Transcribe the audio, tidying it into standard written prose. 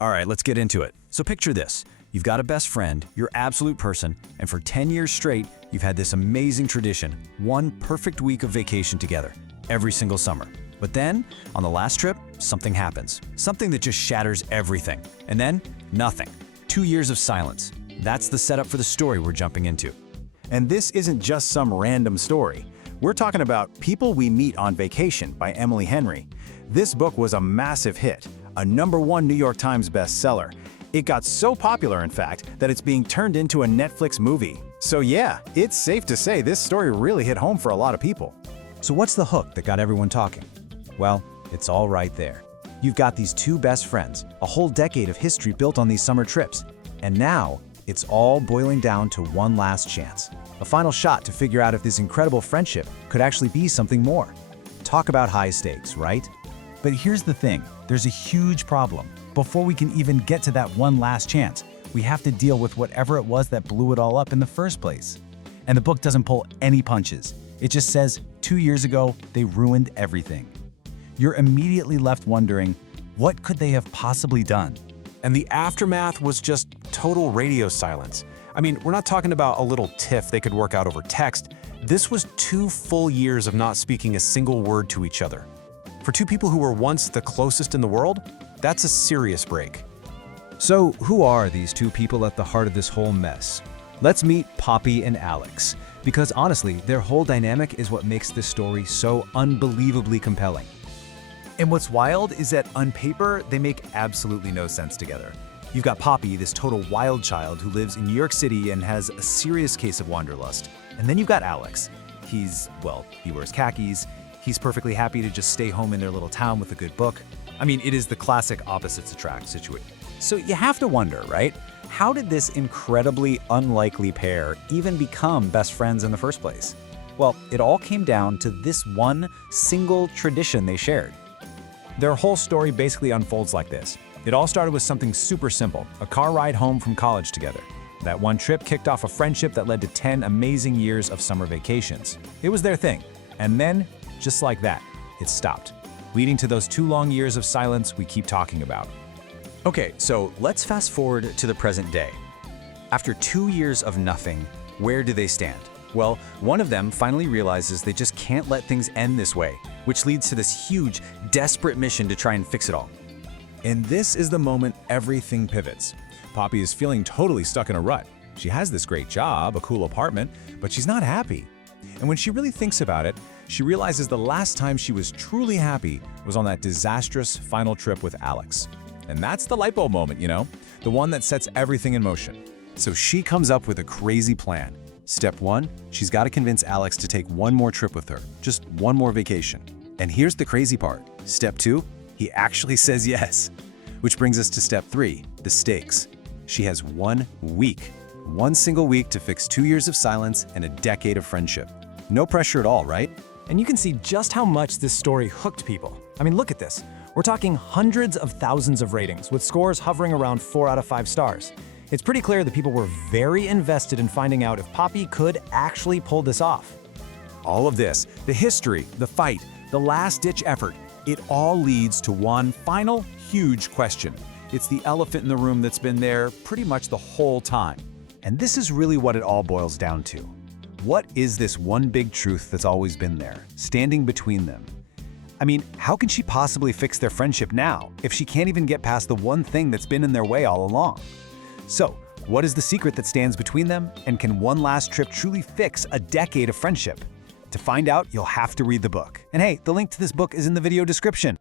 All right, let's get into it. So picture this. You've got a best friend, your absolute person, and for 10 years straight, you've had this amazing tradition, one perfect week of vacation together, every single summer. But then, on the last trip, something happens. Something that just shatters everything. And then, nothing. 2 years of silence. That's the setup for the story we're jumping into. And this isn't just some random story. We're talking about People We Meet on Vacation by Emily Henry. This book was a massive hit, a #1 New York Times bestseller. It got so popular, in fact, that it's being turned into a Netflix movie. So yeah, it's safe to say this story really hit home for a lot of people. So what's the hook that got everyone talking? Well, it's all right there. You've got these two best friends, a whole decade of history built on these summer trips, and now it's all boiling down to one last chance. A final shot to figure out if this incredible friendship could actually be something more. Talk about high stakes, right? But here's the thing, there's a huge problem. Before we can even get to that one last chance, we have to deal with whatever it was that blew it all up in the first place. And the book doesn't pull any punches. It just says, 2 years ago, they ruined everything. You're immediately left wondering, what could they have possibly done? And the aftermath was just total radio silence. I mean, we're not talking about a little tiff they could work out over text. This was 2 full years of not speaking a single word to each other. For two people who were once the closest in the world, that's a serious break. So who are these two people at the heart of this whole mess? Let's meet Poppy and Alex, because honestly, their whole dynamic is what makes this story so unbelievably compelling. And what's wild is that on paper, they make absolutely no sense together. You've got Poppy, this total wild child who lives in New York City and has a serious case of wanderlust. And then you've got Alex. He wears khakis. He's perfectly happy to just stay home in their little town with a good book. I mean, it is the classic opposites attract situation. So you have to wonder, right? How did this incredibly unlikely pair even become best friends in the first place? Well, it all came down to this one single tradition they shared. Their whole story basically unfolds like this. It all started with something super simple, a car ride home from college together. That one trip kicked off a friendship that led to 10 amazing years of summer vacations. It was their thing. And then, just like that, it stopped, leading to those 2 long years of silence we keep talking about. Okay, so let's fast forward to the present day. After 2 years of nothing, where do they stand? Well, one of them finally realizes they just can't let things end this way, which leads to this huge, desperate mission to try and fix it all. And this is the moment everything pivots. Poppy is feeling totally stuck in a rut. She has this great job, a cool apartment, but she's not happy. And when she really thinks about it, she realizes the last time she was truly happy was on that disastrous final trip with Alex. And that's the light bulb moment, you know? The one that sets everything in motion. So she comes up with a crazy plan. Step 1, she's got to convince Alex to take one more trip with her, just one more vacation. And here's the crazy part. Step 2, he actually says yes. Which brings us to step 3, the stakes. She has 1 week, one single week to fix 2 years of silence and a decade of friendship. No pressure at all, right? And you can see just how much this story hooked people. I mean, look at this. We're talking hundreds of thousands of ratings, with scores hovering around 4 out of 5 stars. It's pretty clear that people were very invested in finding out if Poppy could actually pull this off. All of this, the history, the fight, the last-ditch effort, it all leads to one final, huge question. It's the elephant in the room that's been there pretty much the whole time. And this is really what it all boils down to. What is this one big truth that's always been there, standing between them? I mean, how can she possibly fix their friendship now if she can't even get past the one thing that's been in their way all along? So, what is the secret that stands between them, and can one last trip truly fix a decade of friendship? To find out, you'll have to read the book. And hey, the link to this book is in the video description.